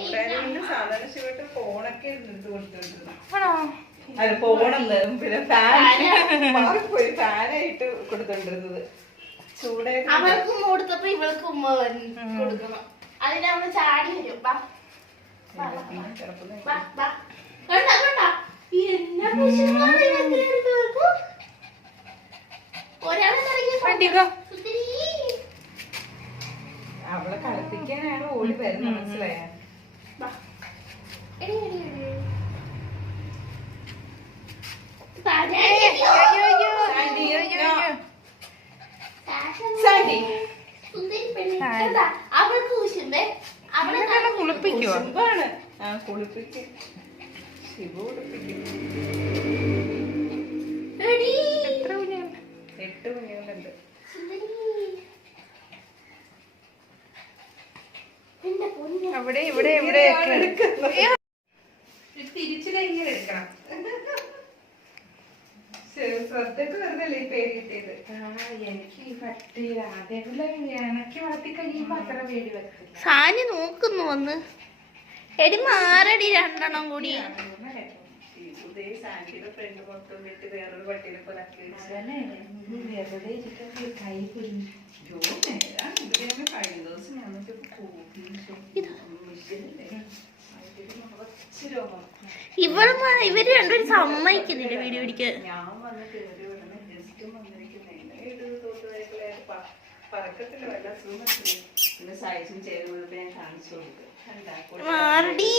ചൂടായതുകൊണ്ട് സാധാരണ ശിവട്ട് ഫോണൊക്കെ എടുത്ത് കൊടുത്തിട്ടുണ്ട്. ആണോ? അല്ല ഫോണെന്ന് പിന്നെ മാറിപ്പോയി ഫാനായിട്ട് കൊടുത്തോണ്ടിരുന്നത്. ചൂടായിട്ട് അവൾക്ക് കൊടുത്തപ്പോ ഇവൾക്ക് ഉമ്മ കൊടുക്കണം. അതിന് അവള് ചാടി വരും. അവളെ കളിപ്പിക്കാനാണ് ഓടി വരുന്നത്, മനസ്സിലായ? അവൾക്ക് കുശുമ്പേ അവളെ കുളിപ്പിക്കുവോ? കുളിപ്പിക്കും, ശിവ കുളിപ്പിക്കും. 8 കുഞ്ഞുങ്ങളുണ്ട്. അവിടെ ഇവിടെ ഇവിടെ തിരിച്ചു കഴിഞ്ഞാൽ എടുക്കണം. ശ്രദ്ധക്ക് വെറുതെ ഈ പേര് കിട്ടിയത്. എനിക്ക് ഈ പട്ടി അതേപോലെ ഇണക്കി വളർത്തി കഴിയുമ്പോ അത്ര പേടി വെക്കില്ല. സാനി നോക്കുന്നു വന്ന് എടി മാറടി രണ്ടെണ്ണം കൂടി. സാൻഡിയുടെ ഫ്രണ്ട് മൊത്തം വിട്ട് വേറൊരു പട്ടിനെ പോലെ വെറുതെ കൈ കുരുങ്ങി. കഴിഞ്ഞ ദിവസം ഞങ്ങൾക്ക് ഇവര് രണ്ടുപേരും സമ്മതിക്കുന്നില്ല വീഡിയോ പിടിക്കാൻ. ഞാൻ വന്ന് കയറി വിടുന്ന ജസ്റ്റ് വന്നിരിക്കുന്നതിന് പറക്കത്തില്ല, വല്ല അസുഖത്തില്ല. പിന്നെ സൈസും ചേരുന്നതൊക്കെ ഞാൻ കാണിച്ചു കൊടുക്കും. മാറടി.